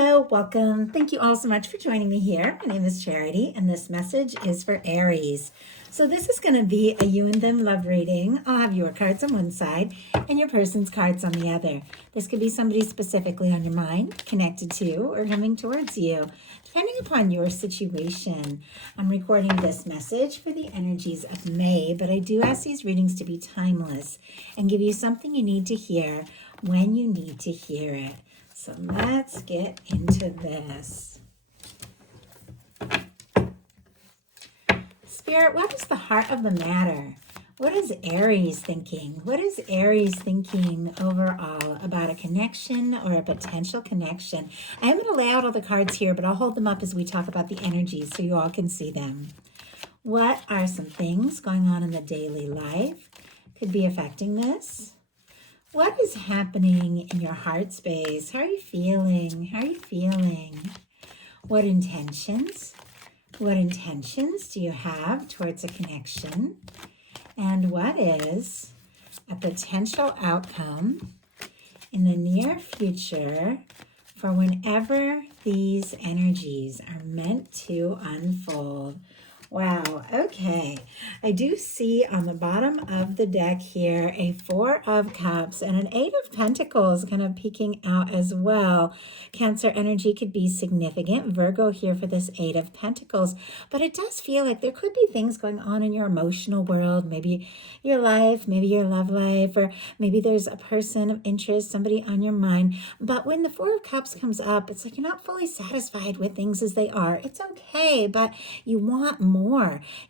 Hello, welcome. Thank you all so much for joining me here. My name is Charity, and this message is for Aries. So this is going to be a you and them love reading. I'll have your cards on one side and your person's cards on the other. This could be somebody specifically on your mind, connected to, or coming towards you, depending upon your situation. I'm recording this message for the energies of May, but I do ask these readings to be timeless and give you something you need to hear when you need to hear it. So let's get into this. Spirit, what is the heart of the matter? What is Aries thinking? What is Aries thinking overall about a connection or a potential connection? I am going to lay out all the cards here, but I'll hold them up as we talk about the energies so you all can see them. What are some things going on in the daily life? Could be affecting this. What is happening in your heart space? How are you feeling? How are you feeling? What intentions? What intentions do you have towards a connection? And what is a potential outcome in the near future for whenever these energies are meant to unfold? Wow, okay. I do see on the bottom of the deck here a Four of Cups and an Eight of Pentacles kind of peeking out as well. Cancer energy could be significant. Virgo here for this Eight of Pentacles. But it does feel like there could be things going on in your emotional world, maybe your life, maybe your love life, or maybe there's a person of interest, somebody on your mind. But when the Four of Cups comes up, it's like you're not fully satisfied with things as they are. It's okay, but you want more.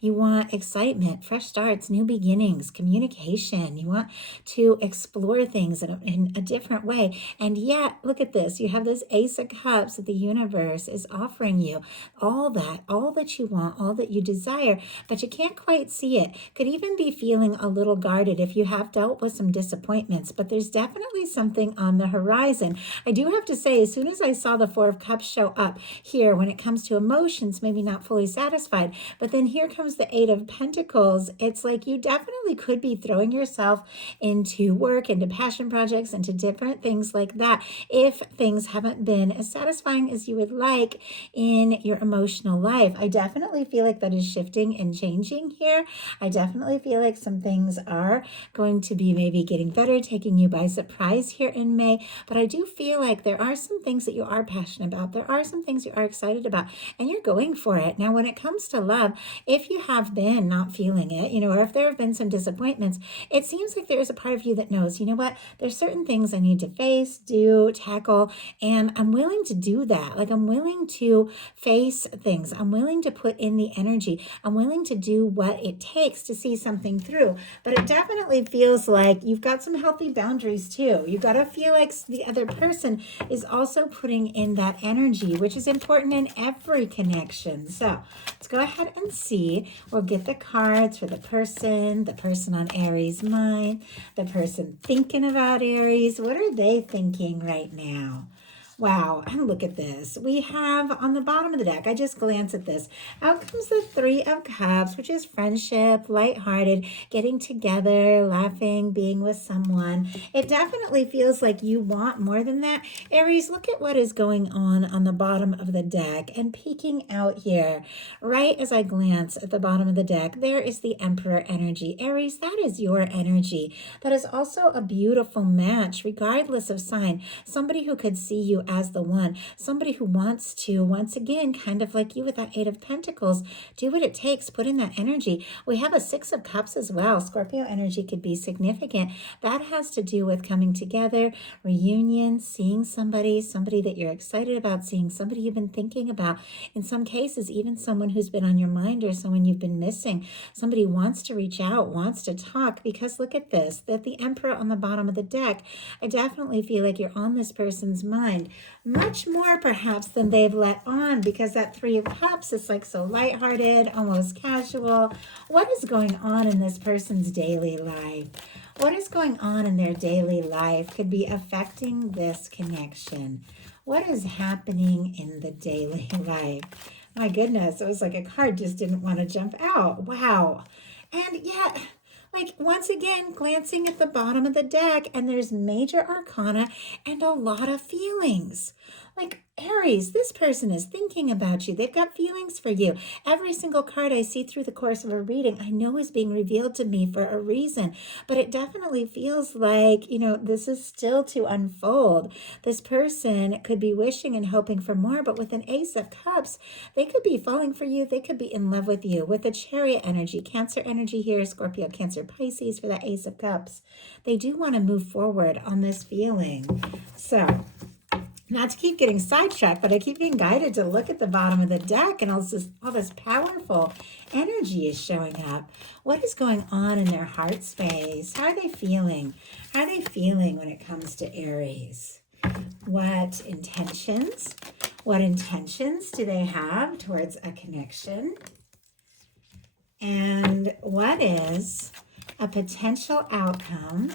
You want excitement, fresh starts, new beginnings, communication. You want to explore things in a different way. And yet, look at this. You have this Ace of Cups that the universe is offering you. All that you want, all that you desire, but you can't quite see it. Could even be feeling a little guarded if you have dealt with some disappointments, but there's definitely something on the horizon. I do have to say, as soon as I saw the Four of Cups show up here, when it comes to emotions, maybe not fully satisfied, but then here comes the Eight of Pentacles. It's like you definitely could be throwing yourself into work, into passion projects, into different things like that if things haven't been as satisfying as you would like in your emotional life. I definitely feel like that is shifting and changing here. I definitely feel like some things are going to be maybe getting better, taking you by surprise here in May. But I do feel like there are some things that you are passionate about. There are some things you are excited about, and you're going for it. Now, when it comes to love, if you have been not feeling it, or if there have been some disappointments, it seems like there is a part of you that knows, there's certain things I need to face, do, tackle, and I'm willing to do that. Like I'm willing to face things. I'm willing to put in the energy. I'm willing to do what it takes to see something through. But it definitely feels like you've got some healthy boundaries too. You've got to feel like the other person is also putting in that energy, which is important in every connection. So let's go ahead and see. We'll get the cards for the person on Aries' mind, the person thinking about Aries. What are they thinking right now? Wow, and look at this. We have on the bottom of the deck, I just glance at this. Out comes the Three of Cups, which is friendship, lighthearted, getting together, laughing, being with someone. It definitely feels like you want more than that. Aries, look at what is going on the bottom of the deck and peeking out here. Right as I glance at the bottom of the deck, there is the Emperor energy. Aries, that is your energy. That is also a beautiful match, regardless of sign. Somebody who could see you as the one, somebody who wants to, once again, kind of like you with that Eight of Pentacles, do what it takes, put in that energy. We have a Six of Cups as well. Scorpio energy could be significant. That has to do with coming together, reunion, seeing somebody that you're excited about, seeing somebody you've been thinking about. In some cases, even someone who's been on your mind or someone you've been missing. Somebody wants to reach out, wants to talk, because look at this, that the Emperor on the bottom of the deck, I definitely feel like you're on this person's mind. Much more perhaps than they've let on, because that Three of Cups is like so lighthearted, almost casual. What is going on in this person's daily life? What is going on in their daily life could be affecting this connection. What is happening in the daily life? My goodness, it was like a card just didn't want to jump out. Wow. And yet, like once again, glancing at the bottom of the deck, and there's major arcana and a lot of feelings. Like Aries, this person is thinking about you. They've got feelings for you. Every single card I see through the course of a reading, I know is being revealed to me for a reason. But it definitely feels like, this is still to unfold. This person could be wishing and hoping for more, but with an Ace of Cups, they could be falling for you. They could be in love with you. With a Chariot energy, Cancer energy here, Scorpio, Cancer, Pisces for that Ace of Cups. They do want to move forward on this feeling. So, not to keep getting sidetracked, but I keep being guided to look at the bottom of the deck, and all this powerful energy is showing up. What is going on in their heart space? How are they feeling? How are they feeling when it comes to Aries? What intentions do they have towards a connection? And what is a potential outcome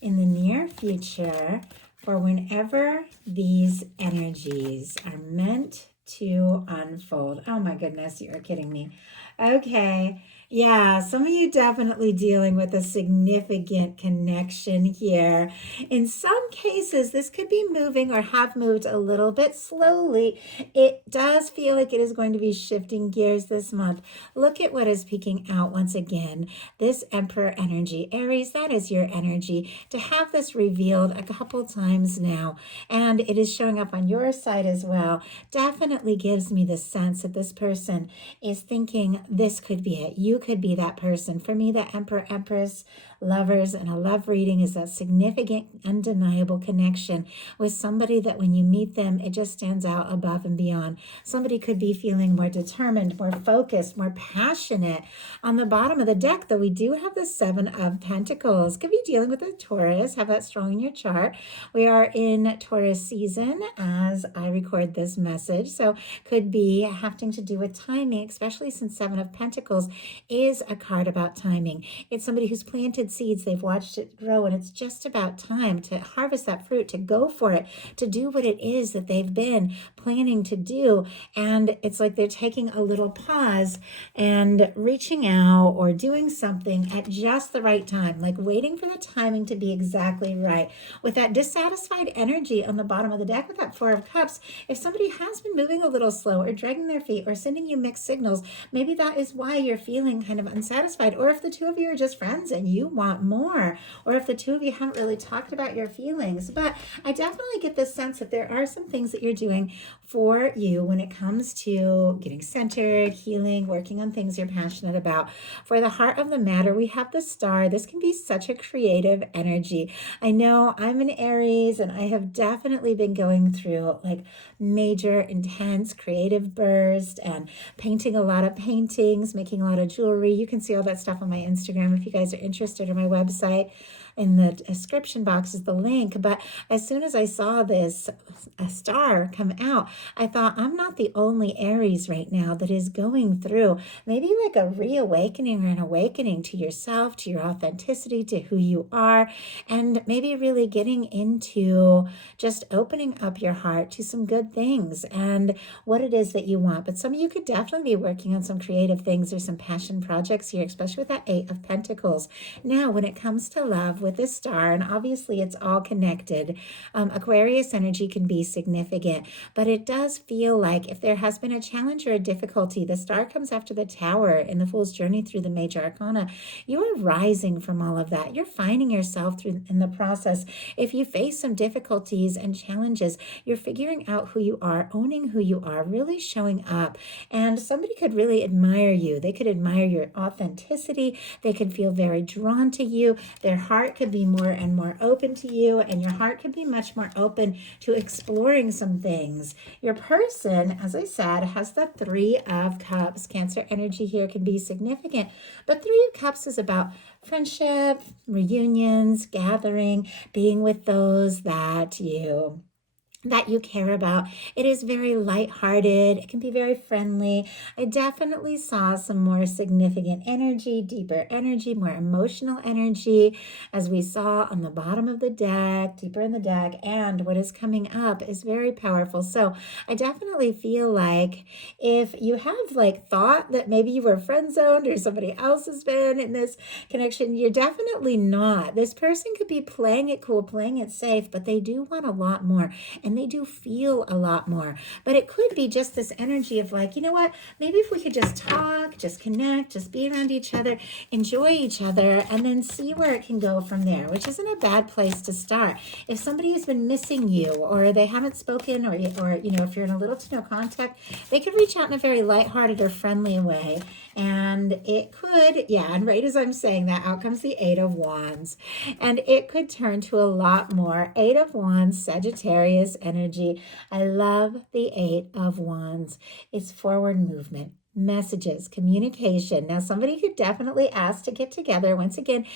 in the near future for whenever these energies are meant to unfold? Oh my goodness, you're kidding me. Okay. Yeah, some of you definitely dealing with a significant connection here. In some cases, this could be moving or have moved a little bit slowly. It does feel like it is going to be shifting gears this month. Look at what is peeking out once again. This Emperor energy. Aries, that is your energy. To have this revealed a couple times now, and it is showing up on your side as well, definitely gives me the sense that this person is thinking this could be it. You could be that person. For me, the Emperor, Empress, lovers, and a love reading is that significant, undeniable connection with somebody that when you meet them, it just stands out above and beyond. Somebody could be feeling more determined, more focused, more passionate. On the bottom of the deck, though, we do have the Seven of Pentacles. Could be dealing with a Taurus, have that strong in your chart. We are in Taurus season as I record this message, so could be having to do with timing, especially since Seven of Pentacles is a card about timing. It's somebody who's planted seeds, they've watched it grow, and it's just about time to harvest that fruit, to go for it, to do what it is that they've been planning to do. And it's like they're taking a little pause and reaching out or doing something at just the right time, like waiting for the timing to be exactly right. With that dissatisfied energy on the bottom of the deck with that Four of Cups, if somebody has been moving a little slow or dragging their feet or sending you mixed signals, maybe that is why you're feeling kind of unsatisfied. Or if the two of you are just friends and you want more, or if the two of you haven't really talked about your feelings. But I definitely get the sense that there are some things that you're doing for you when it comes to getting centered, healing, working on things you're passionate about. For the heart of the matter, we have the Star. This can be such a creative energy. I know I'm an Aries, and I have definitely been going through like major, intense creative burst and painting a lot of paintings, making a lot of jewelry. You can see all that stuff on my Instagram if you guys are interested, or my website. In the description box is the link. But as soon as I saw this a star come out, I thought, I'm not the only Aries right now that is going through maybe like a reawakening or an awakening to yourself, to your authenticity, to who you are, and maybe really getting into just opening up your heart to some good things and what it is that you want. But some of you could definitely be working on some creative things or some passion projects here, especially with that Eight of Pentacles. Now, when it comes to love, with this star, and obviously it's all connected, Aquarius energy can be significant, but it does feel like if there has been a challenge or a difficulty, the star comes after the Tower in the Fool's Journey through the major arcana. You are rising from all of that. You're finding yourself through in the process. If you face some difficulties and challenges, you're figuring out who you are, owning who you are, really showing up. And somebody could really admire you. They could admire your authenticity. They could feel very drawn to you. Their heart could be more and more open to you, and your heart could be much more open to exploring some things. Your person, as I said, has the Three of Cups. Cancer energy here can be significant, but Three of Cups is about friendship, reunions, gathering, being with those that you care about. It is very lighthearted. It can be very friendly. I definitely saw some more significant energy, deeper energy, more emotional energy, as we saw on the bottom of the deck, deeper in the deck, and what is coming up is very powerful. So I definitely feel like if you have like thought that maybe you were friend zoned or somebody else has been in this connection, you're definitely not. This person could be playing it cool, playing it safe, but they do want a lot more. And and they do feel a lot more. But it could be just this energy of like, you know what, maybe if we could just talk, just connect, just be around each other, enjoy each other, and then see where it can go from there, which isn't a bad place to start. If somebody has been missing you, or they haven't spoken, or if you're in a little to no contact, they could reach out in a very lighthearted or friendly way. And it could, yeah, and right as I'm saying that, out comes the Eight of Wands. And it could turn to a lot more. Eight of Wands, Sagittarius energy. I love the Eight of Wands. It's forward movement, messages, communication. Now, somebody could definitely ask to get together. Once again,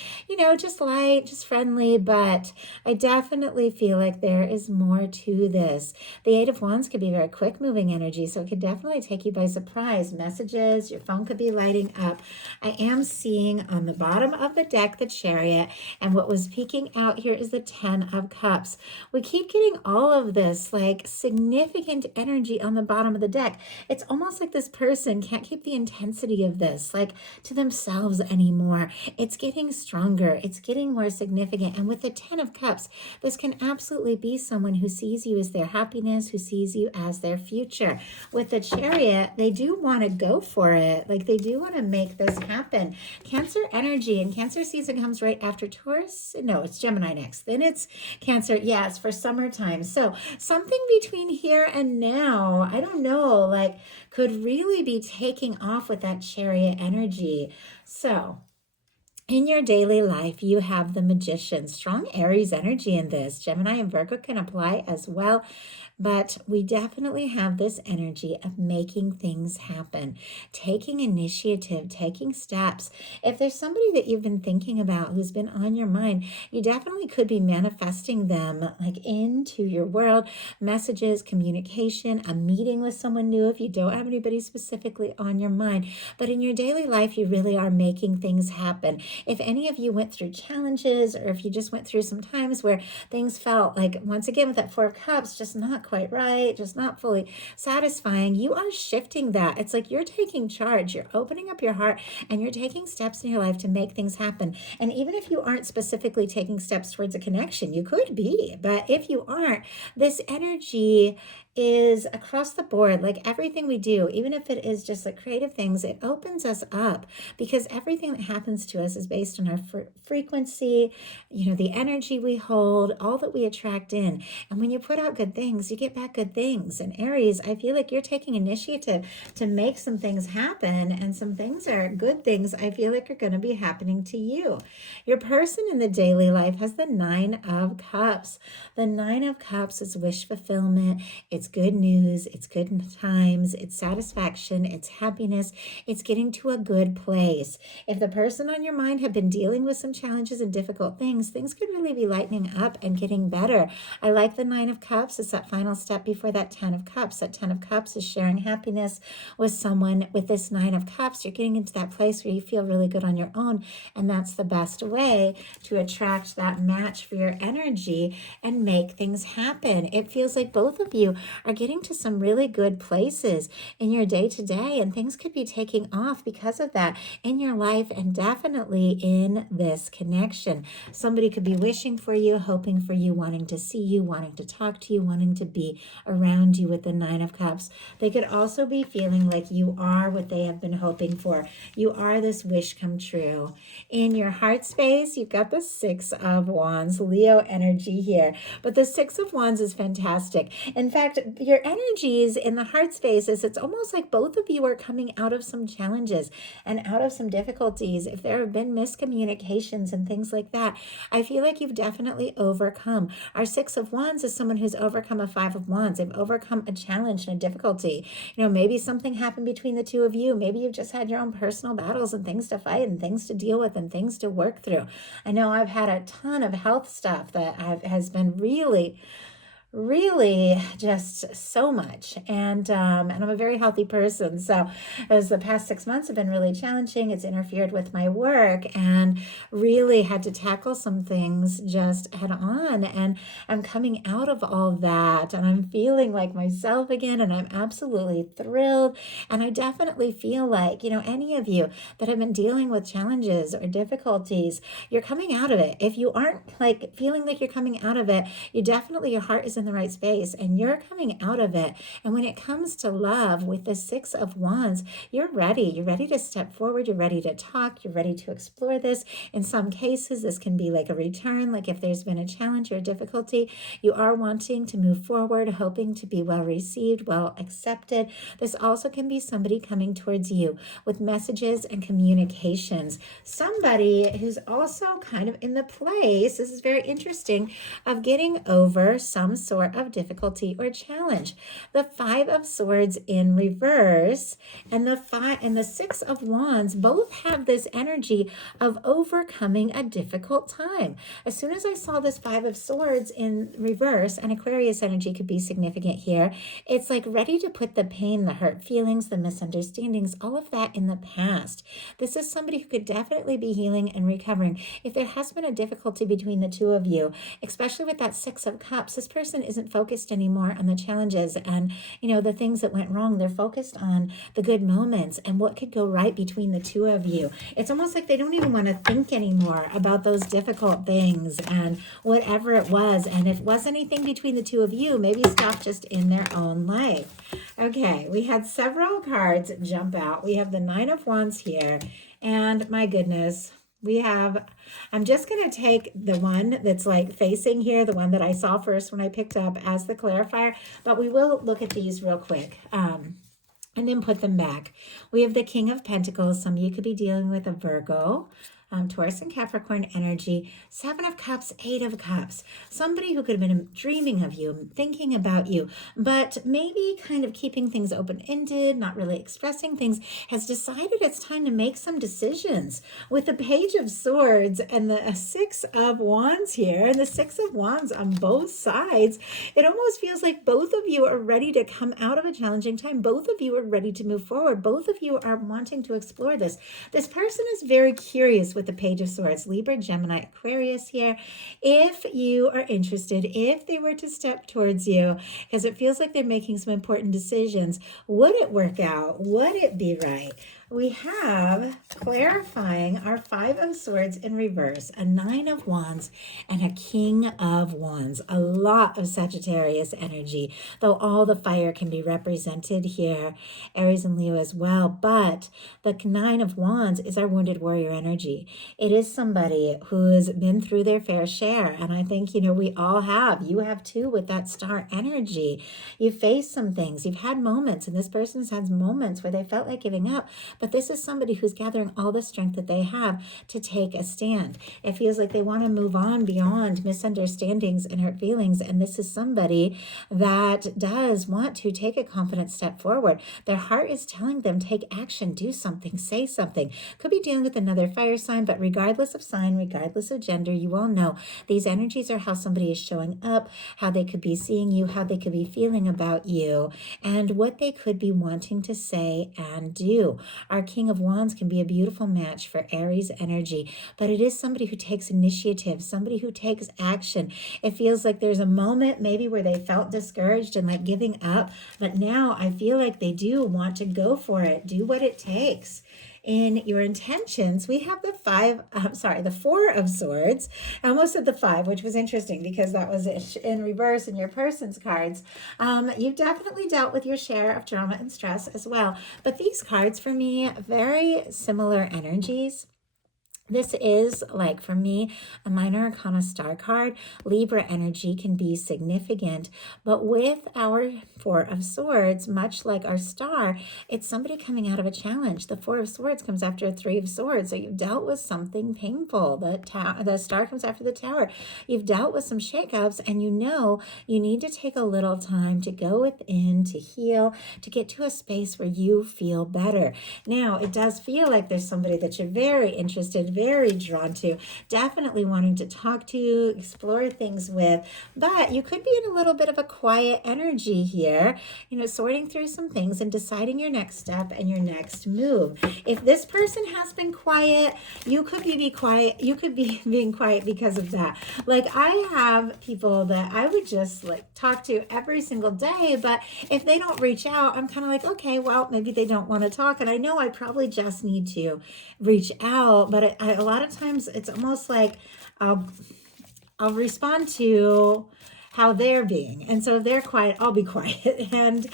just light, just friendly, but I definitely feel like there is more to this. The Eight of Wands could be very quick moving energy, so it could definitely take you by surprise. Messages, your phone could be lighting up. I am seeing on the bottom of the deck the Chariot, and what was peeking out here is the Ten of Cups. We keep getting all of this like significant energy on the bottom of the deck. It's almost like this person can't keep the intensity of this like to themselves anymore. It's getting stronger. It's getting more significant. And with the Ten of Cups, this can absolutely be someone who sees you as their happiness, who sees you as their future. With the Chariot, they do want to go for it. Like they do want to make this happen. Cancer energy, and Cancer season comes right after Taurus. No, it's Gemini next. Then it's Cancer. Yes, for summertime. So something between here and now, I don't know, like could really be taking off with that Chariot energy. So in your daily life, you have the Magician. Strong Aries energy in this. Gemini and Virgo can apply as well. But we definitely have this energy of making things happen, taking initiative, taking steps. If there's somebody that you've been thinking about who's been on your mind, you definitely could be manifesting them like into your world. Messages, communication, a meeting with someone new if you don't have anybody specifically on your mind. But in your daily life, you really are making things happen. If any of you went through challenges, or if you just went through some times where things felt like, once again, with that Four of Cups, just not quite right, just not fully satisfying, you are shifting that. It's like you're taking charge, you're opening up your heart, and you're taking steps in your life to make things happen. And even if you aren't specifically taking steps towards a connection, you could be, but if you aren't, this energy is across the board. Like everything we do, even if it is just like creative things, it opens us up, because everything that happens to us is based on our frequency, the energy we hold, all that we attract in. And when you put out good things, you get back good things. And Aries, I feel like you're taking initiative to make some things happen, and some things are good things I feel like are going to be happening to you. Your person in the daily life has the Nine of Cups. The Nine of Cups is wish fulfillment. It's good news. It's good times. It's satisfaction. It's happiness. It's getting to a good place. If the person on your mind have been dealing with some challenges and difficult things could really be lightening up and getting better. I like the Nine of Cups. It's that final step before that Ten of Cups. That Ten of Cups is sharing happiness with someone. With this Nine of Cups, you're getting into that place where you feel really good on your own, and that's the best way to attract that match for your energy and make things happen. It feels like both of you are getting to some really good places in your day-to-day, and things could be taking off because of that in your life, and definitely in this connection. Somebody could be wishing for you, hoping for you, wanting to see you, wanting to talk to you, wanting to be around you with the Nine of Cups. They could also be feeling like you are what they have been hoping for. You are this wish come true. In your heart space, you've got the Six of Wands, Leo energy here. But the Six of Wands is fantastic. In fact, your energies in the heart spaces, it's almost like both of you are coming out of some challenges and out of some difficulties. If there have been miscommunications and things like that, I feel like you've definitely overcome. Our Six of Wands is someone who's overcome a Five of Wands. They've overcome a challenge and a difficulty. Maybe something happened between the two of you. Maybe you've just had your own personal battles and things to fight and things to deal with and things to work through. I know I've had a ton of health stuff that has been really just so much, and I'm a very healthy person, so as the past 6 months have been really challenging, it's interfered with my work, and really had to tackle some things just head on, and I'm coming out of all that, and I'm feeling like myself again, and I'm absolutely thrilled. And I definitely feel like, any of you that have been dealing with challenges or difficulties, you're coming out of it. If you aren't like feeling like you're coming out of it, your heart is in the right space and you're coming out of it. And when it comes to love with the Six of Wands, you're ready. You're ready to step forward. You're ready to talk. You're ready to explore this. In some cases, this can be like a return, like if there's been a challenge or a difficulty, you are wanting to move forward, hoping to be well received, well accepted. This also can be somebody coming towards you with messages and communications. Somebody who's also kind of in the place, this is very interesting, of getting over some sort of difficulty or challenge. The Five of Swords in reverse and the Six of Wands both have this energy of overcoming a difficult time. As soon as I saw this Five of Swords in reverse, and Aquarius energy could be significant here, it's like ready to put the pain, the hurt feelings, the misunderstandings, all of that in the past. This is somebody who could definitely be healing and recovering. If there has been a difficulty between the two of you, especially with that Six of Cups, this person isn't focused anymore on the challenges and, the things that went wrong. They're focused on the good moments and what could go right between the two of you. It's almost like they don't even want to think anymore about those difficult things and whatever it was. And if it was anything between the two of you, maybe stop just in their own life. Okay, we had several cards jump out. We have the Nine of Wands here. And my goodness, I'm just going to take the one that's like facing here, the one that I saw first when I picked up as the clarifier, but we will look at these real quick. And then put them back. We have the King of Pentacles. Some of you could be dealing with a Virgo, Taurus and Capricorn energy. Seven of Cups, Eight of Cups. Somebody who could have been dreaming of you, thinking about you, but maybe kind of keeping things open-ended, not really expressing things, has decided it's time to make some decisions. With the Page of Swords and the Six of Wands here, and the Six of Wands on both sides, it almost feels like both of you are ready to come out of a challenging time. Both of you are ready to move forward. Both of you are wanting to explore this. This person is very curious with the Page of Swords, Libra, Gemini, Aquarius here. If you are interested, if they were to step towards you, because it feels like they're making some important decisions, would it work out? Would it be right? We have clarifying our Five of Swords in reverse, a Nine of Wands, and a King of Wands. A lot of Sagittarius energy, though all the fire can be represented here, Aries and Leo as well. But the Nine of Wands is our wounded warrior energy. It is somebody who's been through their fair share, and I think, we all have. You have too with that star energy. You've faced some things. You've had moments, and this person's had moments where they felt like giving up. But this is somebody who's gathering all the strength that they have to take a stand. It feels like they want to move on beyond misunderstandings and hurt feelings. And this is somebody that does want to take a confident step forward. Their heart is telling them, take action, do something, say something. Could be dealing with another fire sign, but regardless of sign, regardless of gender, you all know these energies are how somebody is showing up, how they could be seeing you, how they could be feeling about you, and what they could be wanting to say and do. Our King of Wands can be a beautiful match for Aries energy, but it is somebody who takes initiative, somebody who takes action. It feels like there's a moment maybe where they felt discouraged and like giving up, but now I feel like they do want to go for it, do what it takes. In your intentions, we have the Four of Swords. I almost said the Five, which was interesting because that was in reverse in your person's cards. You've definitely dealt with your share of drama and stress as well. But these cards, for me, very similar energies. This is, like, for me, a minor arcana star card. Libra energy can be significant, but with our Four of Swords, much like our star, it's somebody coming out of a challenge. The Four of Swords comes after a Three of Swords, so you've dealt with something painful. The star comes after the Tower. You've dealt with some shakeups, and you need to take a little time to go within, to heal, to get to a space where you feel better. Now, it does feel like there's somebody that you're very interested, very drawn to, definitely wanting to talk to, explore things with, but you could be in a little bit of a quiet energy here, sorting through some things and deciding your next step and your next move. If this person has been quiet, you could be quiet. You could be being quiet because of that. Like, I have people that I would just talk to every single day, but if they don't reach out, I'm kind of like, okay, well, maybe they don't want to talk. And I know I probably just need to reach out, but a lot of times it's almost like I'll respond to how they're being. And so if they're quiet, I'll be quiet. And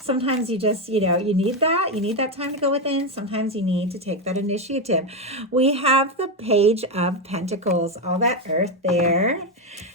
sometimes you just, you need that. You need that time to go within. Sometimes you need to take that initiative. We have the Page of Pentacles, all that earth there.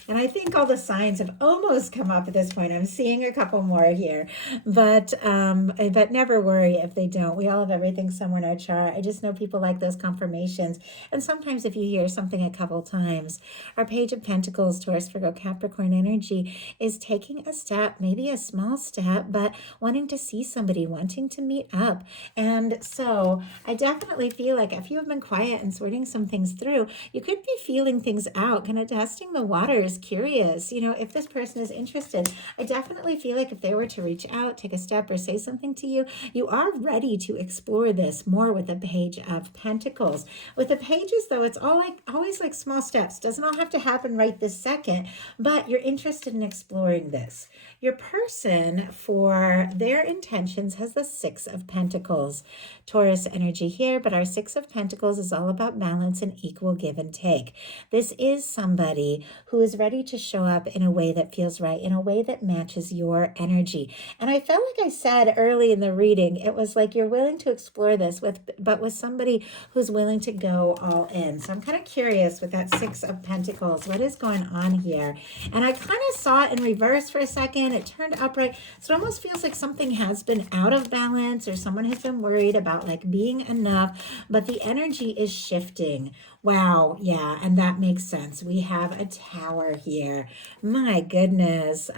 And I think all the signs have almost come up at this point. I'm seeing a couple more here, but never worry if they don't. We all have everything somewhere in our chart. I just know people like those confirmations. And sometimes if you hear something a couple times, our Page of Pentacles, Taurus, Virgo, Capricorn energy is taking a step, maybe a small step, but wanting to see somebody, wanting to meet up. And so I definitely feel like if you have been quiet and sorting some things through, you could be feeling things out, kind of testing the waters, curious, if this person is interested. I definitely feel like if they were to reach out, take a step, or say something to you, you are ready to explore this more with the Page of Pentacles. With the pages, though, it's always like small steps. Doesn't all have to happen right this second, but you're interested in exploring this. Your person, for their intentions, has the Six of Pentacles. Taurus energy here, but our Six of Pentacles is all about balance and equal give and take. This is somebody who is ready to show up in a way that feels right, in a way that matches your energy. And I felt like I said early in the reading, it was like you're willing to explore this but with somebody who's willing to go all in. So I'm kind of curious with that Six of Pentacles, what is going on here? And I kind of saw it in reverse for a second. It turned upright. So it almost feels like something has been out of balance, or someone has been worried about like being enough, but the energy is shifting. Wow, yeah, and that makes sense. We have a Tower here. My goodness.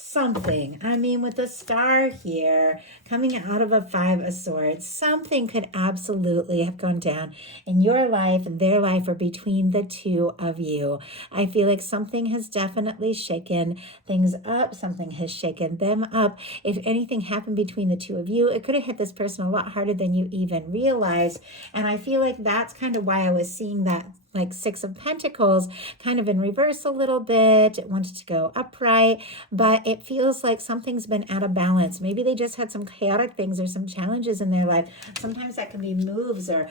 Something. I mean, with the Star here coming out of a Five of Swords, something could absolutely have gone down in your life and their life, or between the two of you. I feel like something has definitely shaken things up. Something has shaken them up. If anything happened between the two of you, it could have hit this person a lot harder than you even realized. And I feel like that's kind of why I was seeing that like Six of Pentacles kind of in reverse a little bit. It wanted to go upright, but it feels like something's been out of balance. Maybe they just had some chaotic things or some challenges in their life. Sometimes that can be moves or,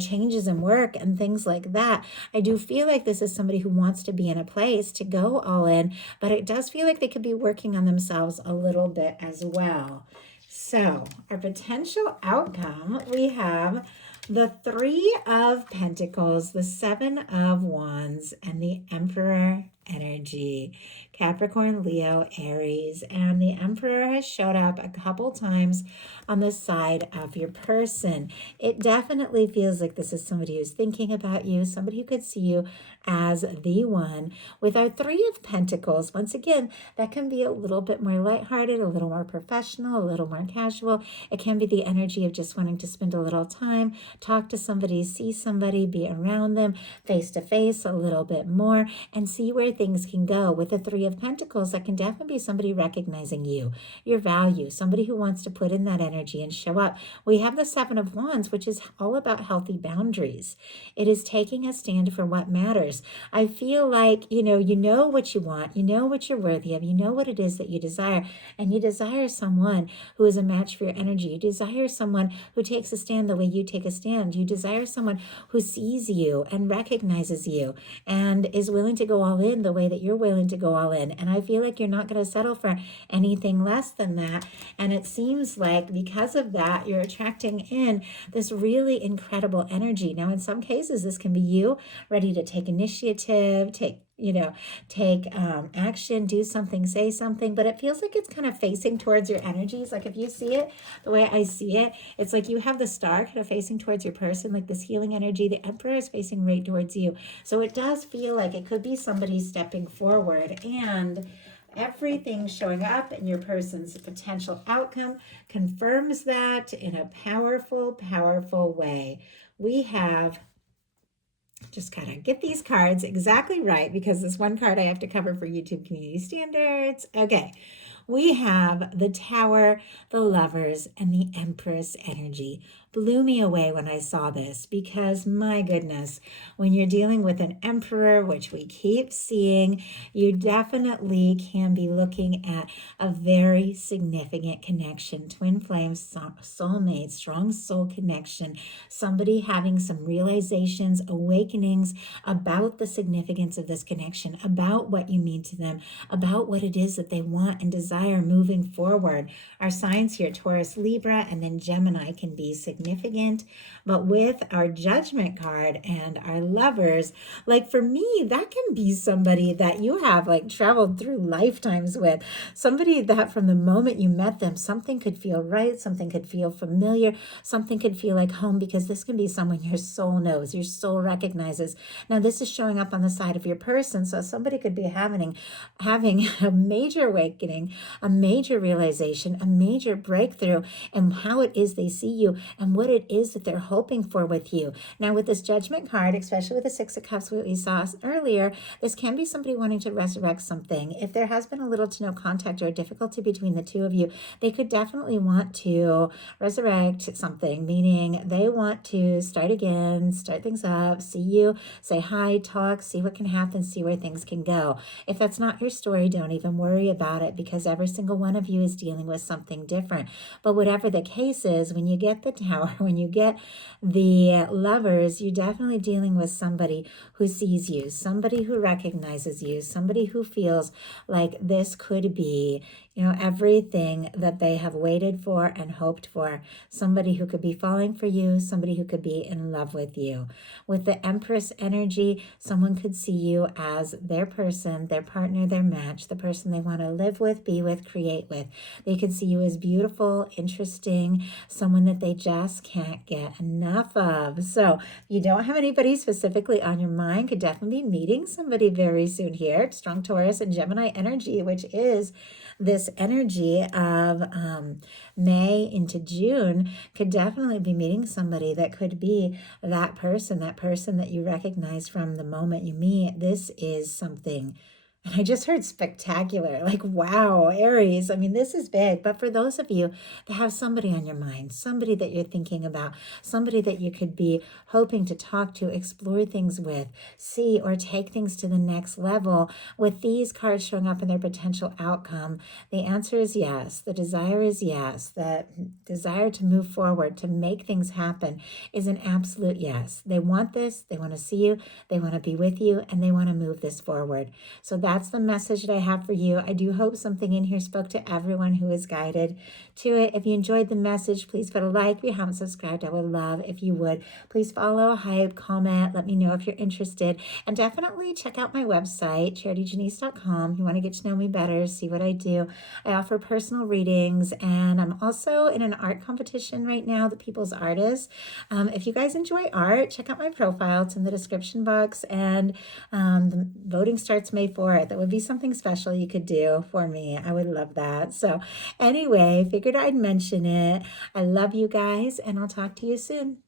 changes in work and things like that. I do feel like this is somebody who wants to be in a place to go all in, but it does feel like they could be working on themselves a little bit as well. So our potential outcome, we have the Three of Pentacles, the Seven of Wands, and the Emperor energy. Capricorn, Leo, Aries, and the Emperor has showed up a couple times on the side of your person. It definitely feels like this is somebody who's thinking about you, somebody who could see you as the one. With our Three of Pentacles, once again, that can be a little bit more lighthearted, a little more professional, a little more casual. It can be the energy of just wanting to spend a little time, talk to somebody, see somebody, be around them face to face a little bit more, and see where things can go. With the Three of Pentacles, that can definitely be somebody recognizing you, your value, somebody who wants to put in that energy and show up. We have the Seven of Wands, which is all about healthy boundaries. It is taking a stand for what matters. I feel like, you know what you want, you know what you're worthy of, you know what it is that you desire, and you desire someone who is a match for your energy. You desire someone who takes a stand the way you take a stand. You desire someone who sees you and recognizes you and is willing to go all in the way that you're willing to go all in. And I feel like you're not going to settle for anything less than that. And it seems like because of that, you're attracting in this really incredible energy. Now, in some cases, this can be you ready to take initiative, take action, do something, say something, but it feels like it's kind of facing towards your energies. Like if you see it the way I see it, it's like you have the Star kind of facing towards your person, like this healing energy. The Emperor is facing right towards you. So it does feel like it could be somebody stepping forward, and everything showing up in your person's potential outcome confirms that in a powerful, powerful way. We have just gotta get these cards exactly right, because this one card I have to cover for YouTube community standards. Okay, we have the Tower, the Lovers, and the Empress energy. blew me away when I saw this, because my goodness, when you're dealing with an emperor, which we keep seeing, you definitely can be looking at a very significant connection. Twin flames, soulmate, strong soul connection, somebody having some realizations, awakenings about the significance of this connection, about what you mean to them, about what it is that they want and desire moving forward. Our signs here, Taurus, Libra, and then Gemini, can be significant. But with our Judgment card and our Lovers, like for me, that can be somebody that you have like traveled through lifetimes with. Somebody that from the moment you met them, something could feel right, something could feel familiar, something could feel like home, because this can be someone your soul knows, your soul recognizes. Now, this is showing up on the side of your person, so somebody could be having a major awakening, a major realization, a major breakthrough in how it is they see you and what it is that they're hoping for with you. Now, with this Judgment card, especially with the Six of Cups, what we saw earlier, this can be somebody wanting to resurrect something. If there has been a little to no contact or difficulty between the two of you, they could definitely want to resurrect something, meaning they want to start again, start things up, see you, say hi, talk, see what can happen, see where things can go. If that's not your story, don't even worry about it, because every single one of you is dealing with something different. But whatever the case is, when you get the Tower, when you get the Lovers, you're definitely dealing with somebody who sees you, somebody who recognizes you, somebody who feels like this could be, everything that they have waited for and hoped for. Somebody who could be falling for you, somebody who could be in love with you. With the Empress energy, someone could see you as their person, their partner, their match, the person they want to live with, be with, create with. They could see you as beautiful, interesting, someone that they just can't get enough of. So if you don't have anybody specifically on your mind, could definitely be meeting somebody very soon here. Strong Taurus and Gemini energy, which is this energy of May into June, could definitely be meeting somebody that could be that person that you recognize from the moment you meet. This is something. And I just heard spectacular, like, wow, Aries. I mean, this is big. But for those of you that have somebody on your mind, somebody that you're thinking about, somebody that you could be hoping to talk to, explore things with, see, or take things to the next level, with these cards showing up in their potential outcome, the answer is yes. The desire is yes. The desire to move forward, to make things happen, is an absolute yes. They want this. They want to see you. They want to be with you, and they want to move this forward. So that's the message that I have for you. I do hope something in here spoke to everyone who is guided to it. If you enjoyed the message, please put a like. If you haven't subscribed, I would love if you would. Please follow, hype, comment, let me know if you're interested. And definitely check out my website, charityjanice.com. If you want to get to know me better, see what I do. I offer personal readings, and I'm also in an art competition right now, the People's Artist. If you guys enjoy art, check out my profile. It's in the description box, and the voting starts May 4th. That would be something special you could do for me. I would love that. So anyway, figured I'd mention it. I love you guys, and I'll talk to you soon.